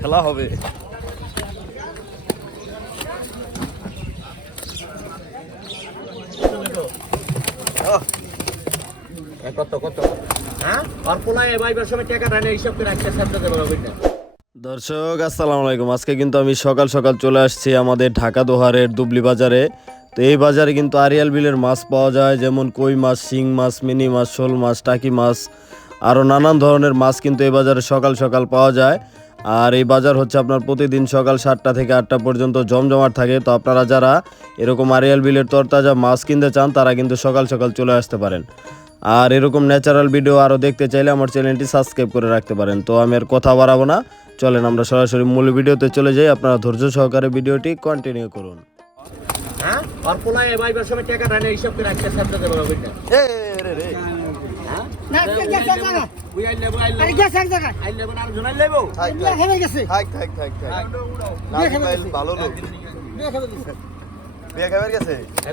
খেলা হবে কত কত হ্যাঁ আর পোলাই বাইবার সময় টাকা রানে হিসাব করে একটা সাথে দেবো বুঝলেন দর্শক, আসসালামু আলাইকুম। আজকে কিন্তু আমি সকাল সকাল চলে আসছি আমাদের ঢাকা দোহারের দুবলি বাজারে। তো এই বাজারে কিন্তু আরিয়াল বিলের মাছ পাওয়া যায়, যেমন কই মাছ, শিং মাছ, মিনি মাছ, শোল মাছ, টাকি মাছ আরও নানান ধরনের মাছ কিন্তু এই বাজারে সকাল সকাল পাওয়া যায়। আর এই বাজার হচ্ছে আপনার প্রতিদিন সকাল সাতটা থেকে আটটা পর্যন্ত জমজমাট থাকে। তো আপনারা যারা এরকম আরিয়াল বিলের তরতাজা মাছ কিনতে চান, তারা কিন্তু সকাল সকাল চলে আসতে পারেন। আর এরকম ন্যাচারাল ভিডিও আরও দেখতে চাইলে আমার চ্যানেলটি সাবস্ক্রাইব করে রাখতে পারেন। তো আমি আর কথা বাড়াবো না। চলেন আমরা সরাসরি মূল ভিডিওতে চলে যাই। আপনারা ধৈর্য সহকারে ভিডিওটি কন্টিনিউ করুন।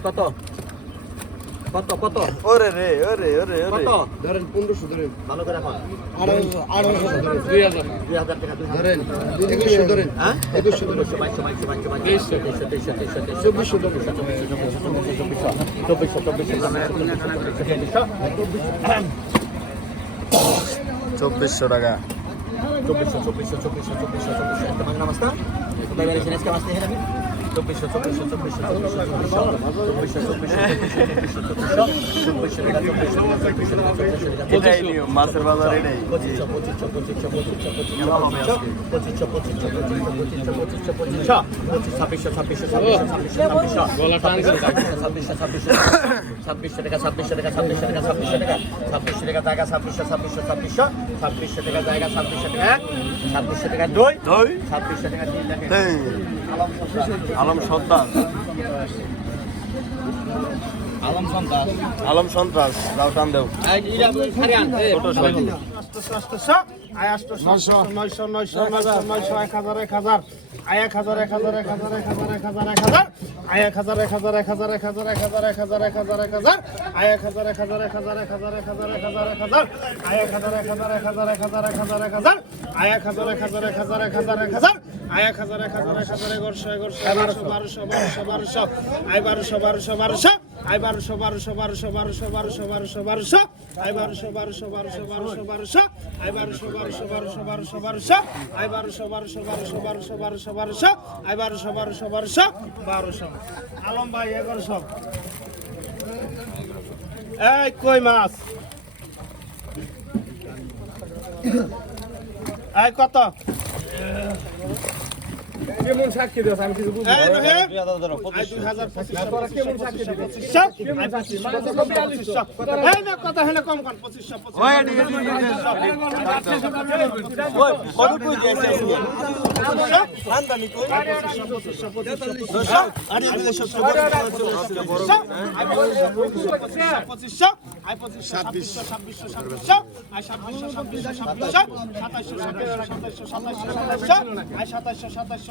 কত? কত কত? ওরে রে ওরে ওরে ওরে। কত? ধরেন পনেরোশো ধরেন ভালো করে কত দুই হাজার দুই হাজার টাকা দুই হাজার ধরেন একুশশো ধরেন। হ্যাঁ? একুশশো বাইশশো বাইশশো বাইশশো বাইশশো বাইশশো তেইশশো তেইশশো তেইশশো তেইশশো চব্বিশশো চব্বিশশো চব্বিশশো চব্বিশশো চব্বিশশো চব্বিশশো। টাকা। চব্বিশশো চব্বিশশো চব্বিশশো চব্বিশশো চব্বিশশো। একটা বাংলা মাস্তা কোথায় বেরিয়েছেন আজকে মাস্তা এখানে চব্বিশশো চব্বিশশো চব্বিশশো চব্বিশশো চব্বিশশো চব্বিশশো চব্বিশশো চব্বিশশো মাছের বাজার এটাই পঁচিশশো পঁচিশশো পঁচিশশো পঁচিশশো পঁচিশশো পঁচিশশো পঁচিশশো পঁচিশশো পঁচিশশো পঁচিশশো পঁচিশ ছাব্বিশশো ছাব্বিশশো ছাব্বিশশো ছাব্বিশশো ছাব্বিশশো ছাব্বিশশো ছাব্বিশশো টাকা ছাব্বিশশো টাকা ছাব্বিশশো টাকা ছাব্বিশশো টাকা ছাব্বিশশো টাকা জায়গা ছাব্বিশশো ছাব্বিশশো ছাব্বিশশো ছাব্বিশশো টাকা জায়গা ছাব্বিশশো টাকা ছাব্বিশশো টাকা দুই দুই। ছাব্বিশশো টাকা তিন টাকা আলম সন্তান। আলম সন্তান। আলম সন্ত্রাস রাউটান দেব দেও। ছোট সবাই নয়শো নয়শো নয়শো নয়শো এক হাজার এক হাজার আয় এক হাজার এক হাজার এক হাজার এক হাজার এক হাজার এক হাজার আয় এক হাজার এক হাজার এক হাজার এক হাজার এক হাজার এক হাজার এক হাজার এক হাজার আয় এক হাজার এক হাজার এক হাজার এক হাজার এক হাজার এক হাজার এক হাজার আয় এক হাজার এক হাজার এক হাজার এক হাজার এক হাজার এক হাজার আয় এক হাজার এক হাজার এক হাজার এক হাজার এক হাজার আয় এক হাজার এক হাজার এক হাজার এগারোশো এগারোশো বারোশো বারোশো বারোশো বারোশো আয় বারোশো বারোশো বারোশো আয় বারোশো বারোশো বারোশো বারোশো বারোশো বারোশো বারোশো আয় বারোশো বারোশো বারোশো বারোশো বারোশো আয় বারোশো বারোশো বারোশো বারোশো বারোশো আয় বারোশো বারোশো বারোশো বারোশো বারোশো বারোশো আয় বারোশো বারোশো বারোশো বারোশো আলম ভাই এগারোশো এই মাছ এই কত কেমন সাক্ষী দিস আমি কিছু বুঝি পঁচিশশো ছাব্বিশশো ছাব্বিশশো ছাব্বিশশো আর ছাব্বিশশো ছাব্বিশশো ছাব্বিশশো সাতাশশো সাতাশশো সাতাশশো সাতাশশো আর সাতাশশো সাতাশশো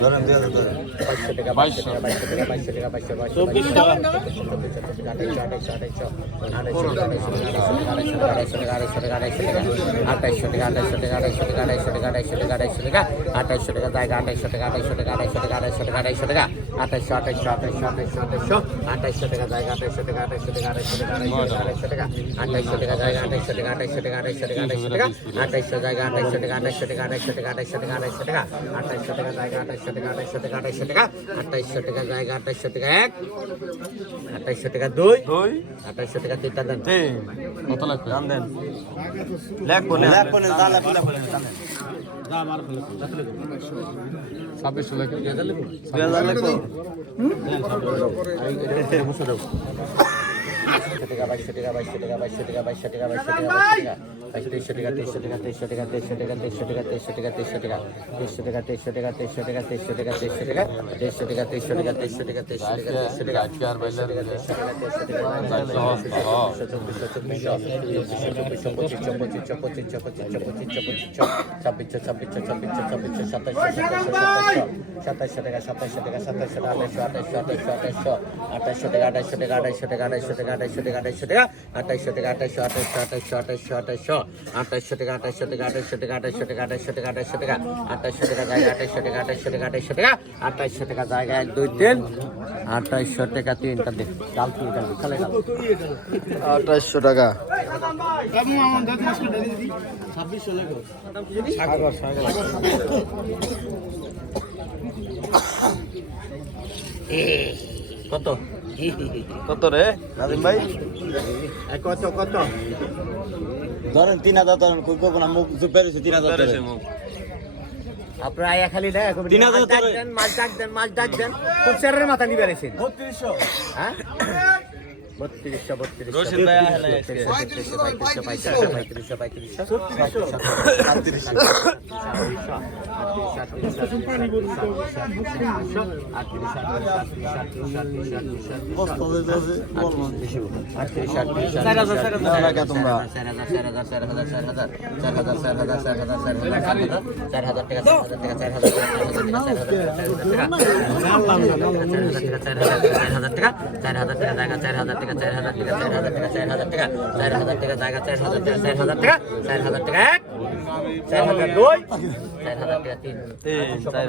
ধরেন দিয়ে ধরেন বাইশশো টাকা বাইশশো টাকা বাইশশো টাকা বাইশশো টাকা বাইশশো বাইশশো চব্বিশ টাকা আড়াইশো আড়াইশো আড়াইশো আড়াইশো টাকা আড়াইশো টাকা আড়াইশো টাকা আড়াইশো টাকা আড়াইশো টাকা আড়াইশো টাকা আড়াইশো টাকা আড়াইশো টাকা আড়াইশো টাকা আড়াইশো টাকা জায়গা আড়াইশো টাকা আড়াইশো টাকা আড়াইশো টাকা আড়াইশো টাকা আড়াইশো টাকা আড়াইশো আঠাইশো আঠাইশো আঠাইশো আঠাইশো আঠাইশো আঠাইশো টাকা জায়গা আঠাইশো টাকা আঠাইশো টাকা আঠাইশো টাকা আঠাইশো টাকা আঠাইশো টাকা জায়গা আঠাইশো টাকা আঠাইশো টাকা আঠাইশো টাকা আঠাইশো টাকা আঠাইশো জায়গা আঠাইশো টাকা আঠাইশো টাকা আঠাইশো টাকা আঠাইশো টাকা আঠাইশো টাকা আঠাইশো টাকা জায়গা আঠাইশো টাকা আঠাইশো টাকা আঠাইশো টাকা আঠাইশো টাকা জায়গা আঠাইশো টাকা এক আঠাইশো টাকা দুই দুই আঠাইশো টাকা তিনটা দেন কত লাগবে দাম দেন লাগবো না লাগবো না দাম লাগবো না দাম আর ছাব্বিশশো লেখে। ছাব্বিশশো লেখবো টাকা বাইশশো টাকা বাইশশো টাকা বাইশশো টাকা বাইশশো টাকা বাইশশো টাকা বাইশশো টাকা তেইশশো টাকা তেইশশো টাকা তেইশশো টাকা তেইশশো টাকা তেইশশো টাকা তেইশশো টাকা তেইশশো টাকা তেইশশো টাকা তেইশশো টাকা তেইশশো টাকা তেইশশো টাকা তেইশশো টাকা তেইশশো টাকা তেইশশো টাকা তেইশশো টাকা তেইশশো টাকা তেইশশো টাকা ছাব্বিশশো সাতাইশশো সাতাইশশো টাকা সাতাইশশো টাকা আঠাইশশো আঠাইশশো আঠাইশশো আঠাইশশো টাকা আঠাইশশো টাকা আঠাইশশো টাকা আঠাইশশো টাকা আঠাইশশো টাকা আঠাইশশো টাকা আঠাইশশো টাকা আঠাইশশো আঠাইশশো আঠাইশশো আঠাইশশো আঠাইশশো টাকা আঠাইশশো টাকা আঠাইশশো টাকা আঠাইশশো টাকা আঠাইশশো টাকা আঠাইশশো টাকা আঠাইশশো টাকা জায়গা আঠাইশশো টাকা আঠাইশশো টাকা আঠাইশশো টাকা আঠাইশশো টাকা জায়গা এক দুই তিন আঠাইশশো টাকা তিনটা দিন কাল তিন কাল চলে গেল আঠাশশো টাকা কত কত রে? নাজিম ভাই? কত কত? ধরেন তিন হাজার ধরেন কই না মুখ পেরেছে তিন হাজার ধরেন আপনার আয়া খালি না তিন হাজার মাছ ডাক দেন মাছ ডাক দেন মাছ ডাক দেন খুব চারের মাথা নিবে রেছেন হ্যাঁ? বত্রিশশো বত্রিশশো পঁয়ত্রিশশো পঁয়ত্রিশশো পঁয়ত্রিশশো পঁয়ত্রিশশো চার হাজার টাকা চার হাজার টাকা চার হাজার টাকা চার হাজার টাকা চার হাজার টাকা চার হাজার টাকা চার হাজার টাকা চার হাজার টাকা চার হাজার টাকা জায়গা চার হাজার টাকা চার হাজার টাকা চার হাজার টাকা চার হাজার দুই চার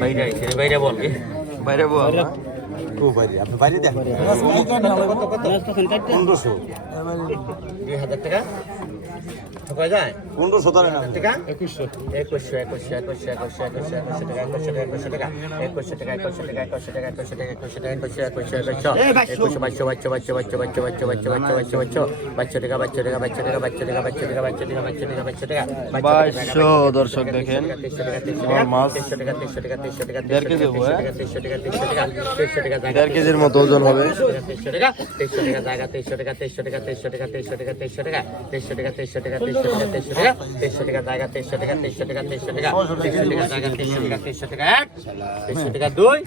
বাইরে বাইরে বল বাইরে বল। বাইরে বল আপনি বাইরে দেন পনেরোশো। দুই হাজার টাকা। ঠকা যায় পনেরোশো ধরেন টাকা একুশশো একুশশো একুশশো একুশশো একুশশো একুশশো একুশশো টাকা একুশশো টাকা একুশশো টাকা একুশশো টাকা একুশশো টাকা একুশশো টাকা একুশশো টাকা একুশশো একুশশো একুশশো একুশশো বাইশশো বাইশশো বাইশশো বাইশশো বাইশশো বাইশশো বাইশশো বাইশশো বাইশশো বাইশশো টাকা বাইশশো টাকা বাইশশো টাকা বাইশশো টাকা বাইশশো টাকা বাইশশো টাকা বাইশশো টাকা বাইশশো টাকা বাইশশো দর্শক দেখেন মাছ দেড় কেজি হ্যাঁ? দেড় কেজির মতো ওজন হবে তেইশশো টাকা তেইশশো টাকা জায়গা তেইশশো টাকা তেইশশো টাকা তেইশশো টাকা তেইশশো টাকা তেইশশো টাকা তেইশশো টাকা তেইশশো টাকা টাকা জায়গা তেইশশো টাকা তেইশশো টাকা তেইশশো টাকা তেইশশো টাকা তেইশশো টাকা তেইশশো টাকা দুই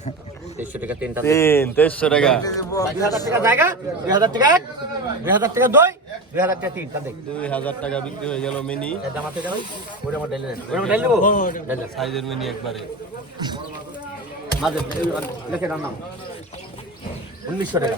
তেইশশো টাকা তিনটা তিন তেইশশো টাকা বাইশ হাজার টাকা জায়গা দুই হাজার টাকা এক দুই হাজার টাকা দুই দুই হাজার টাকা তিনটা দুই হাজার টাকা হয়ে মিনি জামাতে সাইজের মিনি একবারে মাঝে লিখে উনিশশো টাকা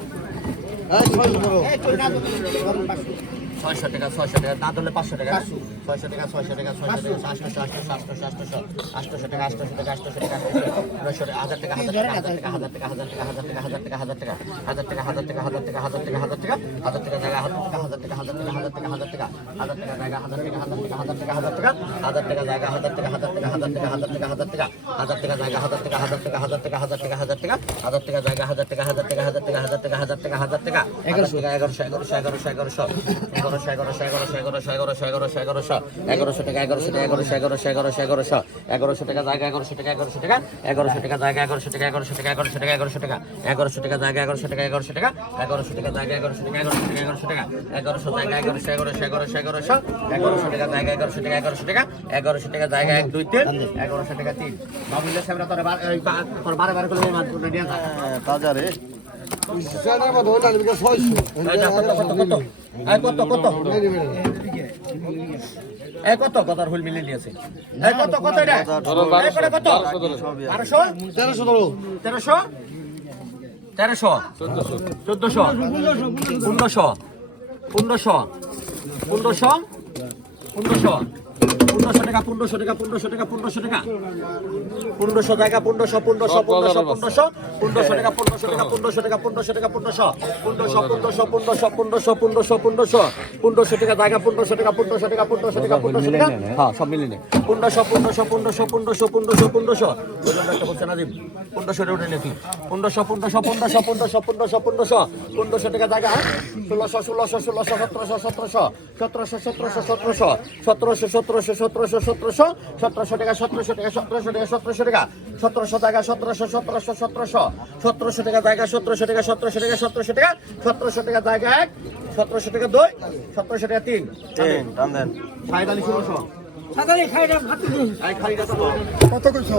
ছয় ছয়শো টাকা ছয়শো টাকা না ধরলে পাঁচশো টাকা ছয়শো টাকা ছয়শো টাকা ছয়শো টাকা আটশোশো আটশোশো আটশোশো আটশোশো আটশোশো টাকা আটশোশো টাকা আটশোশো টাকা নয়শো টাকা হাজার টাকা হাজার টাকা হাজার টাকা হাজার টাকা হাজার টাকা হাজার টাকা হাজার টাকা হাজার টাকা হাজার টাকা হাজার টাকা হাজার টাকা হাজার টাকা হাজার টাকা জায়গা হাজার টাকা হাজার টাকা হাজার টাকা হাজার টাকা হাজার টাকা হাজার টাকা জায়গা হাজার টাকা হাজার টাকা হাজার টাকা হাজার টাকা হাজার টাকা জায়গা হাজার টাকা হাজার টাকা হাজার টাকা হাজার টাকা হাজার টাকা হাজার টাকা জায়গা হাজার টাকা হাজার টাকা হাজার টাকা হাজার টাকা হাজার টাকা হাজার টাকা জায়গা হাজার টাকা হাজার টাকা হাজার টাকা হাজার টাকা হাজার টাকা হাজার টাকা এগারোশো টাকা এগারোশো এগারোশো এগারোশো এগারোশো এগারোশো এগারোশো এগারোশো এগারোশো এগারোশো এগারোশো এগারোশো টাকা এগারোশো টাকা এগারোশো এগারোশো এগারোশো এগারোশো এগারোশো টাকা জায়গা এগারোশো টাকা এগারোশো টাকা এগারোশো টাকা জায়গা এগারোশো টাকা এগারোশো টাকা এগারোশো টাকা এগারোশো টাকা এগারোশো টাকা জায়গা এগারোশো টাকা এগারোশো টাকা এগারোশো টাকা জায়গা এগারোশো টাকা এগারোশো টাকা এগারোশো টাকা এগারোশো জায়গা এগারোশো এগারোশো এগারোশো এগারোশো এগারোশো টাকা জায়গা এগারোশো টাকা এগারোশো টাকা এগারোশো টাকা জায়গা এক দুই তিন এগারোশো টাকা তিন বাবুল্লা সাহেবরা তোর বার বারে করে এই কত কত এই কত কথার হুল মিলে নিয়েছে এই কত কত এটা কত তেরোশো তেরোশো তেরোশো চোদ্দশো পনেরোশো পনেরোশো পনেরোশো পনেরোশো পনেরোশো টাকা পনেরোশো টাকা পনেরোশো টাকা পনেরোশো টাকা পনেরোশো টাকা পনেরোশো পনেরোশো পনেরোশো পনেরোশো পনেরোশো টাকা পনেরোশো টাকা পনেরোশো টাকা পনেরোশো টাকা পনেরোশো পনেরোশো পনেরোশো পনেরোশো পনেরোশো পনেরোশো পনেরোশো পনেরোশো টাকা জায়গা পনেরোশো টাকা পনেরোশো টাকা পনেরোশো টাকা পনেরোশো টাকা হ্যাঁ সব মিলিয়ে নে পনেরোশো পনেরোশো পনেরোশো পনেরোশো পনেরোশো পনেরোশো একটা বলছে নাজিম পনেরোশো উঠে নেতি পনেরোশো পনেরোশো পনেরোশো পনেরোশো পনেরোশো পনেরোশো পনেরোশো টাকা জায়গা ষোলোশো ষোলোশো ষোলোশো সতেরোশো সতেরোশো সতেরোশো সতেরোশো সতেরোশো সতেরোশো সতেরোশো সতেরোশো সতেরোশো সতেরোশো সতেরোশো টাকা সতেরোশো টাকা সতেরোশো টাকা সতেরোশো টাকা সতেরোশো টাকা সতেরোশো সতেরোশো সতেরোশো সতেরোশো টাকা জায়গা সতেরোশো টাকা সতেরোশো টাকা সতেরোশো টাকা সতেরোশো টাকা জায়গা এক সতেরোশো টাকা দুই সতেরোশো টাকা তিন আলি ষোলোশো কত কইছ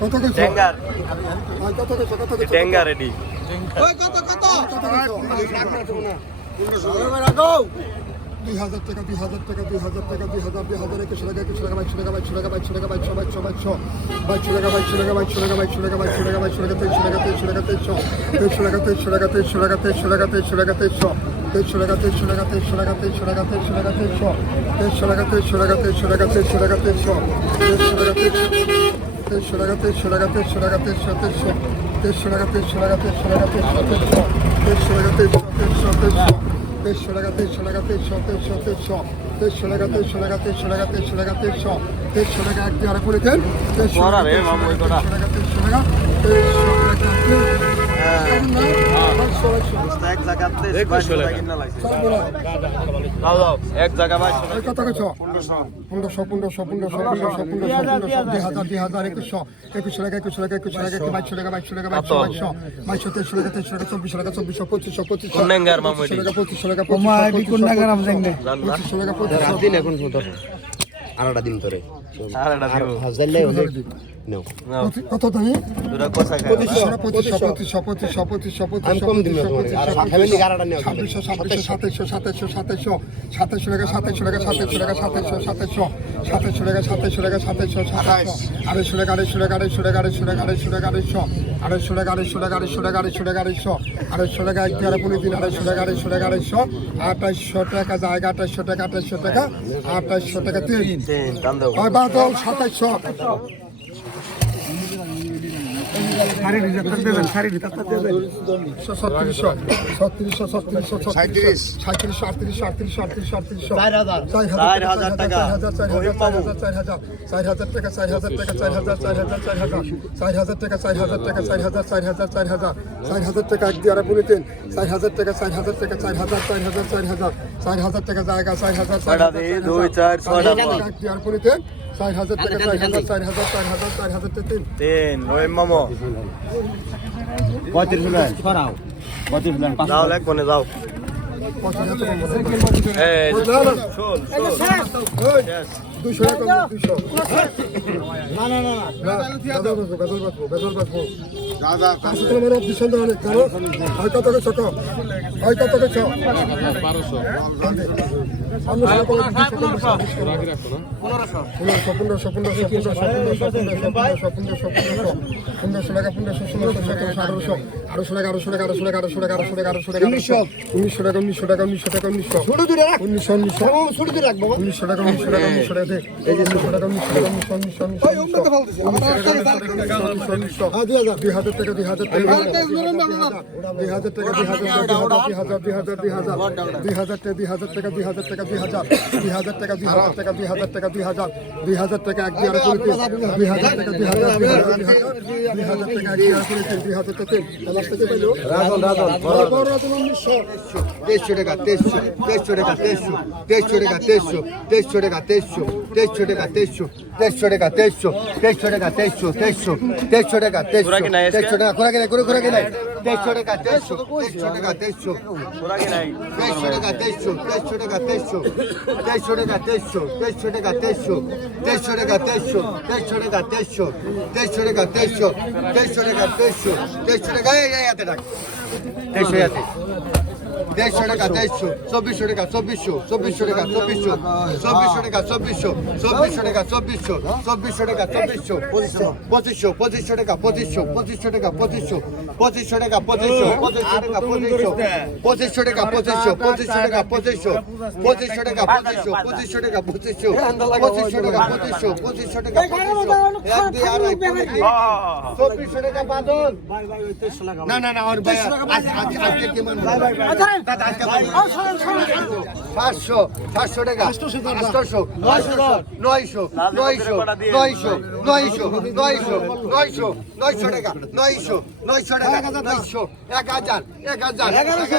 কত কইছ ডেঙ্গার কত কইছ কত কইছ ডেঙ্গা রেডি দুই হাজার টাকা দুই হাজার টাকা দুই হাজার টাকা দুই হাজার দুই হাজার একশো টাকা একশো টাকা বাইশশো টাকা বাইশশো টাকা বাইশশো টাকা বাইশশো বাইশশো বাইশশো বাইশশো টাকা বাইশশো টাকা বাইশশো টাকা বাইশশো টাকা বাইশশো টাকা বাইশশো টাকা তেইশশো টাকা তেইশশো টাকা তেইশশো তেইশশো টাকা তেইশশো টাকা তেইশশো টাকা তেইশশো টাকা তেইশশো টাকা তেইশশো তেইশশো টাকা তেইশশো টাকা তেইশশো টাকা তেইশশো টাকা তেইশশো টাকা তেইশশো তেইশশো টাকা তেইশশো টাকা তেইশশো টাকা তেইশশো টাকা তেইশশো তেইশশো টাকা তেইশশো টাকা তেইশশো টাকা তেইশশো টাকা তেইশশো তেইশশো তেইশশো টাকা তেইশশো টাকা তেইশশো টাকা তেইশশো তেইশশো তেইশশো টাকা তেইশশো তেইশশো তেইশশো তেইশশো টাকা তেইশশো তেইশশো তেইশশো তেইশশো টাকা তেইশশো টাকা তেইশশো তেইশশো টাকা তেইশশো তেইশশো টাকা এক করে দেন তেইশশো টাকা রে টাকা তেইশশো টাকা তেইশশো টাকা পনেরোশো পনেরোশো পনেরোশো পনেরোশো পনেরোশো দুই হাজার দুই হাজার একুশশো একুশশো টাকা একুশশো টাকা একুশশো টাকা বাইশশো টাকা বাইশশো টাকা বাইশশো বাইশশো বাইশশো তেইশশো টাকা তেইশশো টাকা চব্বিশশো টাকা চব্বিশশো পঁচিশশো দিন এখন সুন্দর দিন হাজারলে নাও কত তুমি আঠাইশশো টাকা জায়গা আঠাইশশো টাকা আঠাইশশো টাকা আঠাইশশো টাকা তিন বাদল সাতাইশশো চার হাজার টাকা একদি আর বলিতেন চার হাজার টাকা চার হাজার টাকা চার হাজার চার হাজার চার হাজার চার হাজার টাকা জায়গা চার হাজার চার হাজার চার হাজার টাকা চার হাজার চার হাজার চার হাজার চার হাজার তিন। তিন রহিম মামো। পঁয়ত্রিশ যাও লেখ কোনে যাও। দুশো টাকা দুশো না না না বেদল বাঁচবো বেদল বাঁচবো বেদল বাঁচবো কাস্টমার অফ হয়তো তোকে ছোট হয়তো তোকে ছ বারোশো। পনেরোশো টাকা পনেরোশো ষোলোশো টাকা আঠারোশো আঠারোশো টাকা আঠারোশো টাকা আঠারোশো টাকা আঠারোশো টাকা আঠারোশো টাকা আঠারোশো টাকা উনিশশো উনিশশো টাকা উনিশশো টাকা উনিশশো টাকা উনিশশো উনিশশো উনিশশো উনিশশো টাকা উনিশশো টাকা উনিশশো টাকা এই যে উনিশশো টাকা উনিশশো টাকা উনিশশো উনিশশো উনিশশো দুই হাজার টাকা দুই হাজার টাকা দুই হাজার টাকা দুই হাজার দুই হাজার দুই হাজার দুই হাজার দুই হাজার টাকা দুই হাজার টাকা দুই হাজার দুই হাজার টাকা দুই হাজার টাকা দুই হাজার টাকা দুই হাজার দুই হাজার টাকা এক দুই হাজার টাকা দুই হাজার দুই হাজার দুই হাজার টাকা এক দুই হাজার টাকা আমার থেকে পাইলো রাজন রাজন বড় রাজন উনিশশো তেইশশো টাকা তেইশশো তেইশশো টাকা তেইশশো তেইশশো টাকা তেইশশো তেইশশো টাকা তেইশশো তেইশশো টাকা তেইশশো তেইশশো টাকা তেইশশো তেইশশো টাকা তেইশশো তেইশশো তেইশশো টাকা তেইশশো? তেইশশো টাকা ঘোরা কিনা করে ঘোরা কিনা তেইশশো টাকা তেইশশো তেইশশো টাকা তেইশশো তেইশশো টাকা তেইশশো তেইশশো টাকা তেইশশো তেইশশো টাকা তেইশশো তেইশশো টাকা তেইশশো তেইশশো টাকা তেইশশো তেইশশো টাকা তেইশশো তেইশশো টাকা তেইশশো তেইশশো টাকা তেইশশো তেইশশো টাকা এতে ডাক তেইশে এতে তেইশশো টাকা তেইশশো চব্বিশশো টাকা চব্বিশশো চব্বিশশো টাকা চব্বিশশো চব্বিশশো টাকা চব্বিশশো চব্বিশশো টাকা চব্বিশশো চব্বিশশো টাকা চব্বিশশো পঁচিশশো পঁচিশশো টাকা পঁচিশশো পঁচিশশো টাকা পঁচিশশো পঁচিশশো টাকা পঁচিশশো পঁচিশশো টাকা পঁচিশশো পঁচিশশো টাকা পঁচিশশো পঁচিশশো টাকা পঁচিশশো পঁচিশশো টাকা পঁচিশশো পঁচিশশো টাকা পঁচিশশো পঁচিশশো টাকা পঁচিশশো পঁচিশশো টাকা এক দুই আড়াই। চব্বিশশো টাকা বাদল না না না ওর ভাই আজ- আজ- আজকে কি সাতশো সাতশো টাকা। আটশোশো নয়শো নয়শো নয়শো নয়শো নয়শো নয়শো নয়শো টাকা নয়শো নয়শো টাকা নয়শো এক হাজার এক হাজার এগারোশো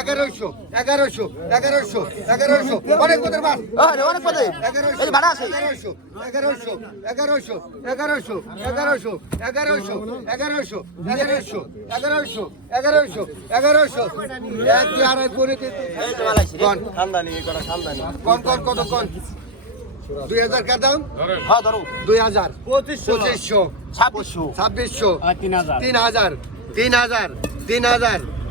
এগারোশো এগারোশো এগারোশো এগারোশো অনেক পদের বাস অনেক পদে এগারোশো এগারোশো এগারোশো এগারোশো এগারোশো এগারোশো এগারোশো এগারোশো এগারোশো এগারোশো এগারোশো এগারোশো। এক আড়াই করে কন। কন কত কন? দুই হাজার কার দাম হ্যাঁ ধরো। দুই হাজার। পঁচিশশো। ছাব্বিশশো। ছাব্বিশশো। তিন হাজার। তিন হাজার তিন হাজার তিন হাজার।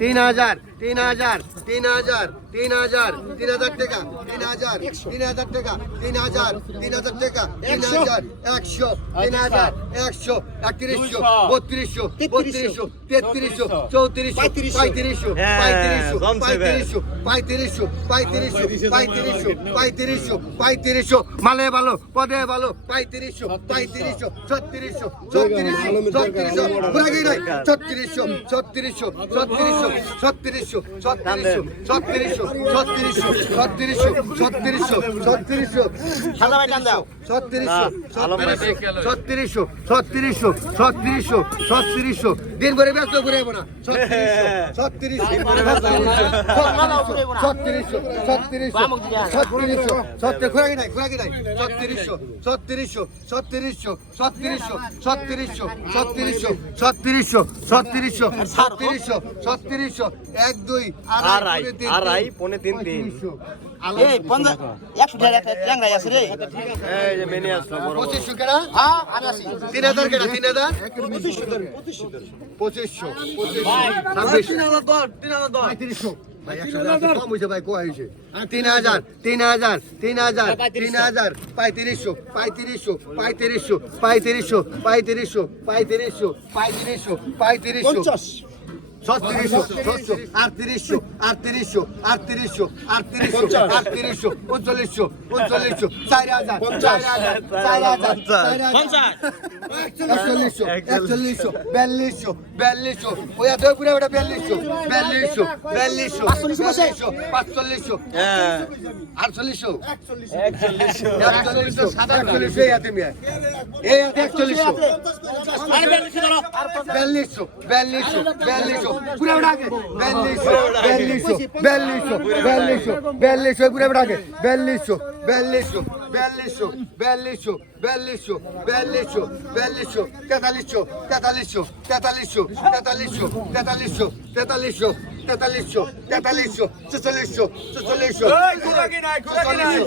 তিন হাজার তিন হাজার তিন হাজার তিন হাজার তিন হাজার টাকা তিন হাজার তিন হাজার টাকা তিন হাজার তিন হাজার টাকা তিন হাজার একশো তিন হাজার একশো একত্রিশশো বত্রিশশো বত্রিশশো তেত্রিশশো চৌত্রিশশো পঁয়ত্রিশশো পঁয়ত্রিশশো পঁয়ত্রিশশো পঁয়ত্রিশশো পঁয়ত্রিশশো পঁয়ত্রিশশো পঁয়ত্রিশশো পঁয়ত্রিশশো। মালে ভালো পদে ভালো পঁয়ত্রিশশো পঁয়ত্রিশশো ছত্রিশশো ছত্রিশশো ছত্রিশশো ছত্রিশশো ছত্রিশশো ছত্রিশশো ছত্রিশশো ছত্রিশশো ছত্রিশশো ছত্রিশশো ছত্রিশশো ছত্রিশশো ছত্রিশশো ছত্রিশশো ছত্রিশশো ছত্রিশশো ছত্রিশশো ছত্রিশশো দিন ভরে ব্যস্ত ঘুরে না ছত্রিশশো ছত্রিশশো ছত্রিশশো ছত্রিশ ঘুরাগি নাই ঘুরাগি নাই ছত্রিশশো ছত্রিশশো ছত্রিশশো ছত্রিশশো ছত্রিশশো ছত্রিশশো ছত্রিশশো ছত্রিশশো ছত্রিশশো ছত্রিশশো এক দুই আড়াই আড়াই পনে তিন তিন মেনে। পঁচিশশো তিন হাজার তিন হাজার? পঁচিশশো তিন হাজার তিন হাজার তিন হাজার তিন হাজার পঁয়ত্রিশশো পঁয়ত্রিশশো পঁয়ত্রিশশো পঁয়ত্রিশশো পঁয়ত্রিশশো পঁয়ত্রিশশো পঁয়ত্রিশশো পঁয়ত্রিশশো ছত্রিশশো ছশো আটত্রিশশো আটত্রিশশো আটত্রিশশো আটত্রিশশো আটত্রিশশো উনচল্লিশশো উনচল্লিশশো চার হাজার চার হাজার চার হাজার চার হাজার একচল্লিশশো একচল্লিশশো বিয়াল্লিশশো বিয়াল্লিশশো ওই এত পুরো ওটা বিয়াল্লিশশো বিয়াল্লিশশো বিয়াল্লিশশো বিয়াল্লিশশো পাঁচচল্লিশশো আটচল্লিশশো একচল্লিশশো একচল্লিশশো সাতচল্লিশশো এই হাতে মিয়া এই হাতে একচল্লিশশো বিয়াল্লিশশো বিয়াল্লিশশো বিয়াল্লিশশো पूरा बढ़ाके बयालीस सौ बयालीस सौ बयालीस सौ बयालीस सौ पूरा बढ़ाके बयालीस सौ বিয়াল্লিশশো বিয়াল্লিশশো বিয়াল্লিশশো বিয়াল্লিশশো বিয়াল্লিশশো বিয়াল্লিশশো তেতাল্লিশশো তেতাল্লিশশো তেতাল্লিশশো তেতাল্লিশশো তেতাল্লিশশো তেতাল্লিশশো তেতাল্লিশশো তেতাল্লিশশো চুচল্লিশশো চুচল্লিশশো চুচল্লিশশো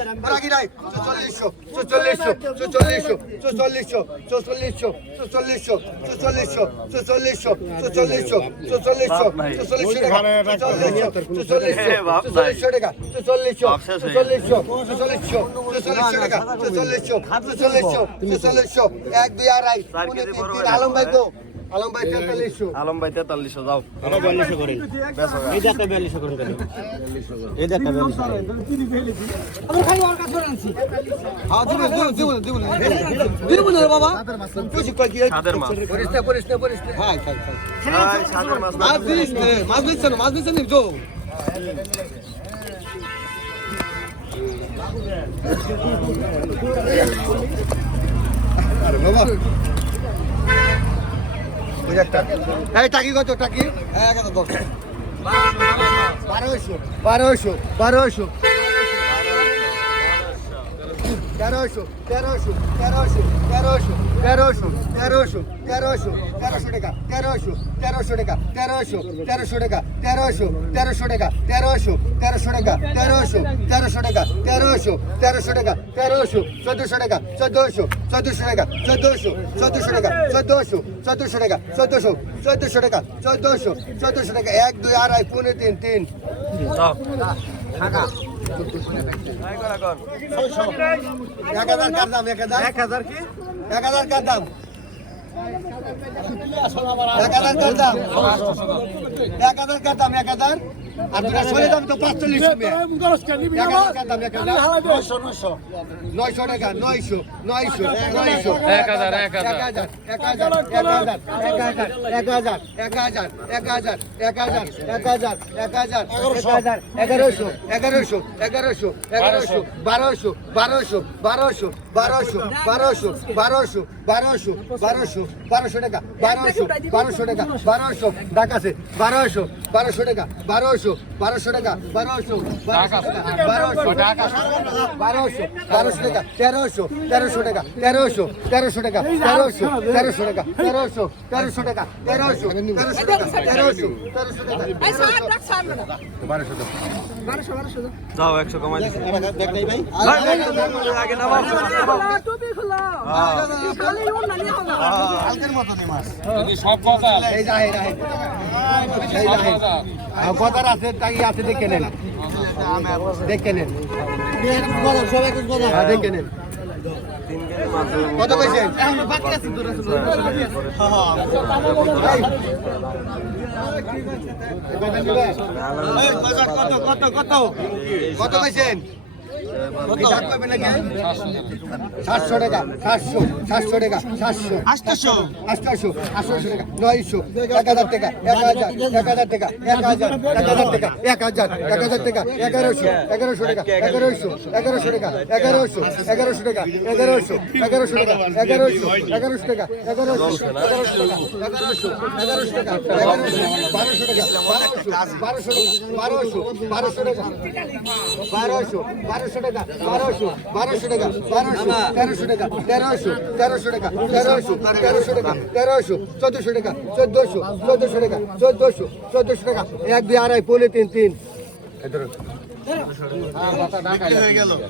নাই চুচল্লিশশো চুচল্লিশশো চুচল্লিশশো চুচল্লিশশো চুচল্লিশশো চুচল্লিশশো চুচল্লিশশো চুচল্লিশশো চুচল্লিশশো চুচল্লিশশো চুচল্লিশশো টাকা চুচল্লিশশো চুচল্লিশশো চুচল্লিশশো চোখ ছেচল্লিশশো টাকা ছেচল্লিশশো ছেচল্লিশশো ছেচল্লিশশো এক দুই মাছ। করিস না মাছ মাছ দিছ আরে বাবা টাকি কত টাকি? বারোশো। বারোশো বারোশো। তেরোশো তেরোশো তেরোশো তেরোশো তেরোশো তেরোশো তেরোশো তেরোশো টাকা তেরোশো তেরোশো টাকা তেরোশো তেরোশো টাকা। তেরোশো তেরোশো টাকা তেরোশো তেরোশো টাকা তেরোশো তেরোশো টাকা তেরোশো তেরোশো টাকা তেরোশো চোদ্দশো টাকা চোদ্দশো চোদ্দশো টাকা চোদ্দশো চোদ্দশো টাকা চোদ্দশো চোদ্দশো টাকা চোদ্দশো চোদ্দশো টাকা চোদ্দশো চোদ্দশো টাকা এক দুই আড়াই পৌনে তিন তিন। এক হাজার কার দাম এক হাজার? এক হাজার কি? এক হাজার কার দাম? এক হাজার কার দাম এক হাজার কার দাম এক হাজার আর দুটা সরে দাম তো পাঁচচল্লিশ নয়শো টাকা নয়শো নয়শো নয়শো এক হাজার এক হাজার এক হাজার এক হাজার এক হাজার এক এগারোশো এগারোশো এগারোশো এগারোশো বারোশো বারোশো বারোশো বারোশো বারোশো বারোশো বারোশো বারোশো টাকা বারোশো বারোশো টাকা বারোশো ডাকাছে বারোশো বারোশো টাকা বারোশো বারোশো টাকা বারোশো বারোশো বারোশো বারোশো টাকা তেরোশো তেরোশো টাকা তেরোশো তেরোশো টাকা তেরোশো তেরোশো টাকা তেরোশো তেরোশো টাকা তেরোশো তেরোশো টাকা তেরোশো তেরোশো টাকা এই সাহেব ডাক সাহেব যাও একশো কমাই দিচ্ছি টুপি খোলা খালি উন না যদি সব কথা কথার আছে টাকি আছে দেখে নেন দেখে নেন দেখে নেন কত কইছেন কত কত কত কত কইছেন সাতশো টাকা সাতশো সাতশো টাকা সাতশো। আটশো। আটশো আটশো টাকা নয়শো এক হাজার টাকা এক হাজার এক হাজার টাকা এক হাজার এক হাজার টাকা এক হাজার এক হাজার টাকা এগারোশো এগারোশো টাকা এগারোশো এগারোশো টাকা এগারোশো এগারোশো টাকা এগারোশো এগারোশো টাকা এগারোশো এগারোশো টাকা এগারোশো এগারোশো টাকা এগারোশো এগারোশো টাকা এগারোশো বারোশো টাকা বারোশো বারোশো টাকা বারোশো বারোশো টাকা বারোশো বারোশো টাকা বারোশো বারোশো টাকা বারোশো তেরোশো টাকা তেরোশো তেরোশো টাকা তেরোশো তেরোশো টাকা তেরোশো চোদ্দশো টাকা চোদ্দশো চোদ্দশো টাকা চোদ্দশো চোদ্দশো টাকা এক দুই আড়াই পৌনে তিন তিন।